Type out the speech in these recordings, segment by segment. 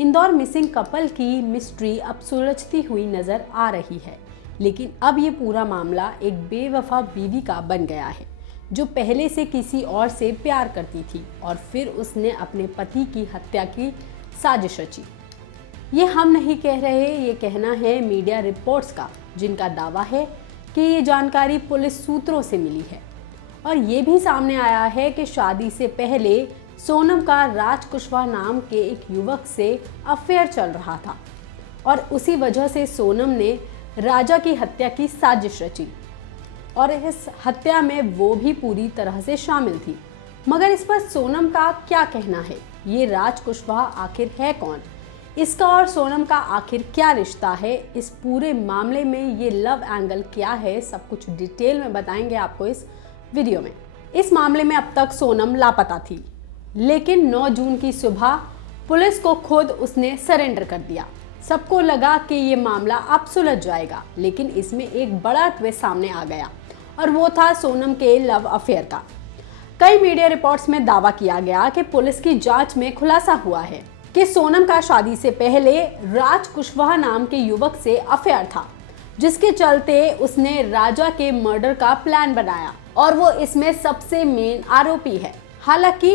Indore missing couple की mystery अब सुलझती हुई नजर आ रही है, लेकिन अब ये पूरा मामला एक बेवफा बीवी का बन गया है जो पहले से किसी और से प्यार करती थी और फिर उसने अपने पति की हत्या की साजिश रची। ये हम नहीं कह रहे, ये कहना है मीडिया रिपोर्ट्स का, जिनका दावा है कि ये जानकारी पुलिस सूत्रों से मिली है। और ये भी सामने आया है कि शादी से पहले सोनम का राज कुशवाहा नाम के एक युवक से अफेयर चल रहा था और उसी वजह से सोनम ने राजा की हत्या की साजिश रची और इस हत्या में वो भी पूरी तरह से शामिल थी। मगर इस पर सोनम का क्या कहना है? ये राज कुशवाहा आखिर है कौन? इसका और सोनम का आखिर क्या रिश्ता है? इस पूरे मामले में ये लव एंगल क्या है? सब कुछ डिटेल में बताएंगे आपको इस वीडियो में। इस मामले में अब तक सोनम लापता थी, लेकिन 9 जून की सुबह पुलिस को खुद उसने सरेंडर कर दिया। सबको लगा कि ये मामला अब सुलझ जाएगा, लेकिन इसमें एक बड़ा ट्विस्ट सामने आ गया और वो था सोनम के लव अफेयर का। कई मीडिया रिपोर्ट्स में दावा किया गया कि पुलिस की जांच में खुलासा हुआ है कि सोनम का शादी से पहले राज कुशवाहा नाम के युवक से अफेयर था, जिसके चलते उसने राजा के मर्डर का प्लान बनाया और वो इसमें सबसे मेन आरोपी है। हालांकि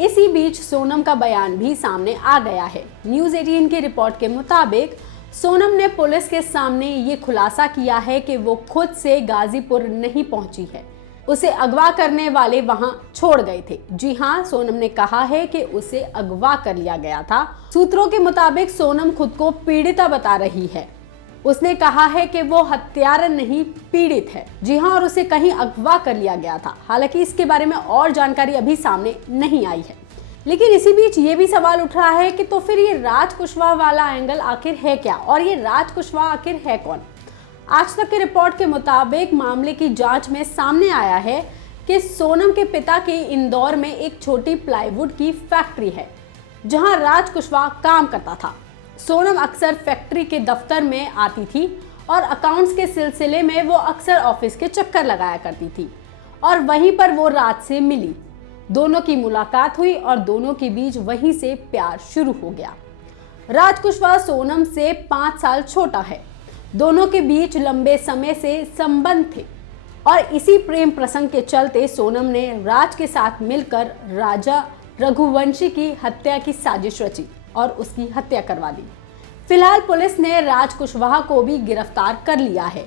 इसी बीच सोनम का बयान भी सामने आ गया है। न्यूज़ 18 की रिपोर्ट के मुताबिक सोनम ने पुलिस के सामने ये खुलासा किया है कि वो खुद से गाजीपुर नहीं पहुंची है, उसे अगवा करने वाले वहां छोड़ गए थे। जी हां, सोनम ने कहा है कि उसे अगवा कर लिया गया था। सूत्रों के मुताबिक सोनम खुद को पीड़िता बता रही है। उसने कहा है कि वो हत्यारा नहीं, पीड़ित है। जी हाँ, और उसे कहीं अगवा कर लिया गया था। हालांकि इसके बारे में और जानकारी अभी सामने नहीं आई है। लेकिन इसी बीच ये भी सवाल उठ रहा है कि तो फिर ये राज कुशवाहा वाला एंगल आखिर है क्या, और ये राज कुशवाहा आखिर है कौन? आज तक की रिपोर्ट के मुताबिक मामले की जांच में सामने आया है कि सोनम के पिता की इंदौर में एक छोटी प्लाईवुड की फैक्ट्री है, जहां राज कुशवाहा काम करता था। सोनम अक्सर फैक्ट्री के दफ्तर में आती थी और अकाउंट्स के सिलसिले में वो अक्सर ऑफिस के चक्कर लगाया करती थी और वहीं पर वो राज से मिली। दोनों की मुलाकात हुई और दोनों के बीच वहीं से प्यार शुरू हो गया। राज कुशवाहा सोनम से 5 साल छोटा है। दोनों के बीच लंबे समय से संबंध थे और इसी प्रेम प्रसंग के चलते सोनम ने राज के साथ मिलकर राजा रघुवंशी की हत्या की साजिश रची और उसकी हत्या करवा दी। फिलहाल पुलिस ने राज कुशवाहा को भी गिरफ्तार कर लिया है।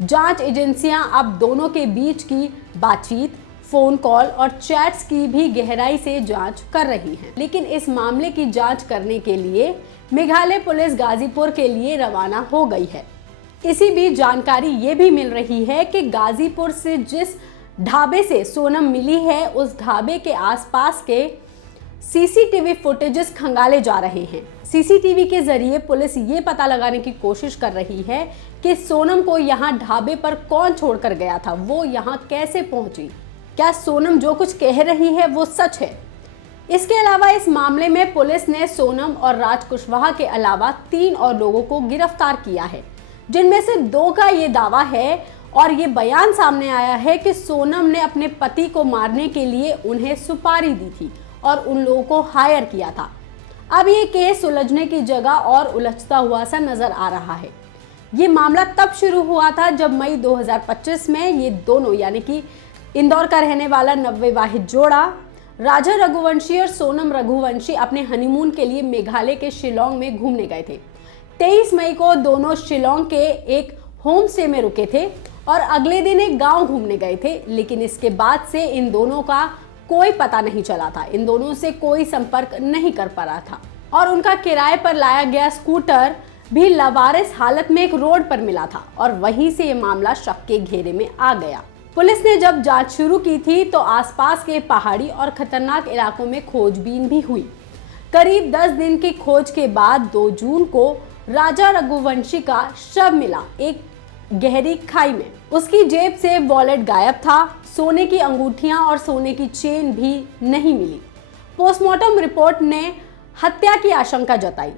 जांच एजेंसियां अब दोनों के बीच की बातचीत, फोन कॉल और चैट्स की भी गहराई से जांच कर रही हैं। लेकिन इस मामले की जांच करने के लिए मेघालय पुलिस गाजीपुर के लिए रवाना हो गई है। इसी बीच जानकारी ये भी मिल रही है कि गाजीपुर से जिस ढाबे से सोनम मिली है, उस ढाबे के आसपास के सीसीटीवी फुटेजेस खंगाले जा रहे हैं। सीसीटीवी के जरिए पुलिस ये पता लगाने की कोशिश कर रही है कि सोनम को यहाँ ढाबे पर कौन छोड़कर गया था, वो यहाँ कैसे पहुंची, क्या सोनम जो कुछ कह रही है वो सच है। इसके अलावा इस मामले में पुलिस ने सोनम और राज कुशवाहा के अलावा 3 और लोगों को गिरफ्तार किया है, जिनमें से 2 का ये दावा है और ये बयान सामने आया है कि सोनम ने अपने पति को मारने के लिए उन्हें सुपारी दी थी और उन लोगों को हायर किया था। अब ये केस सुलझने की जगह और उलझता हुआ सा नजर आ रहा है। ये मामला तब शुरू हुआ था जब मई 2025 में ये दोनों, यानी कि इंदौर का रहने वाला नवविवाहित जोड़ा राजा रघुवंशी और सोनम रघुवंशी अपने हनीमून के लिए मेघालय के शिलोंग में घूमने गए थे। 23 मई को दोनों शिलोंग के एक होम स्टे में रुके थे और अगले दिन एक गाँव घूमने गए थे। लेकिन इसके बाद से इन दोनों का कोई पता नहीं चला था, इन दोनों से कोई संपर्क नहीं कर पा रहा था और उनका किराए पर लाया गया स्कूटर भी लवारिस हालत में एक रोड पर मिला था और वहीं से ये मामला शक के घेरे में आ गया। पुलिस ने जब जांच शुरू की थी तो आसपास के पहाड़ी और खतरनाक इलाकों में खोजबीन भी हुई। करीब 10 दिन की खोज के बाद 2 जून को राजा रघुवंशी का शव मिला एक गहरी खाई में। उसकी जेब से वॉलेट गायब था, सोने की अंगूठियां और सोने की चेन भी नहीं मिली। पोस्टमार्टम रिपोर्ट ने हत्या की आशंका जताई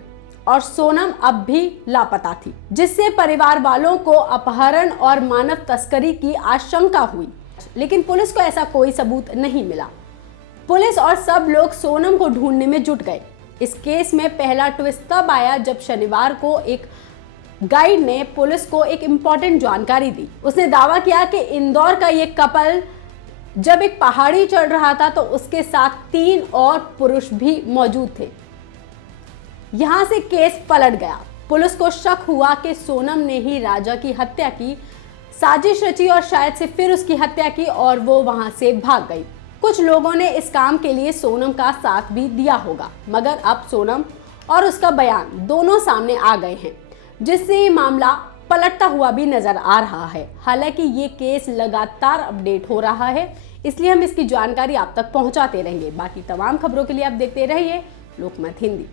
और सोनम अब भी लापता थी, जिससे परिवार वालों को अपहरण और मानव तस्करी की आशंका हुई। लेकिन पुलिस को ऐसा कोई सबूत नहीं मिला। पुलिस और सब लोग सोनम को ढूंढने में जुट गए। इस केस में पहला ट्विस्ट तब आया जब शनिवार को एक गाइड ने पुलिस को एक इंपॉर्टेंट जानकारी दी। उसने दावा किया कि इंदौर का ये कपल जब एक पहाड़ी चढ़ रहा था तो उसके साथ 3 और पुरुष भी मौजूद थे। यहां से केस पलट गया। पुलिस को शक हुआ कि सोनम ने ही राजा की हत्या की, साजिश रची और शायद से फिर उसकी हत्या की और वो वहां से भाग गई। कुछ लोगों ने इस काम के लिए सोनम का साथ भी दिया होगा, मगर अब सोनम और उसका बयान दोनों सामने आ गए हैं, जिससे ये मामला पलटता हुआ भी नजर आ रहा है। हालांकि ये केस लगातार अपडेट हो रहा है, इसलिए हम इसकी जानकारी आप तक पहुंचाते रहेंगे। बाकी तमाम खबरों के लिए आप देखते रहिए लोकमत हिंदी।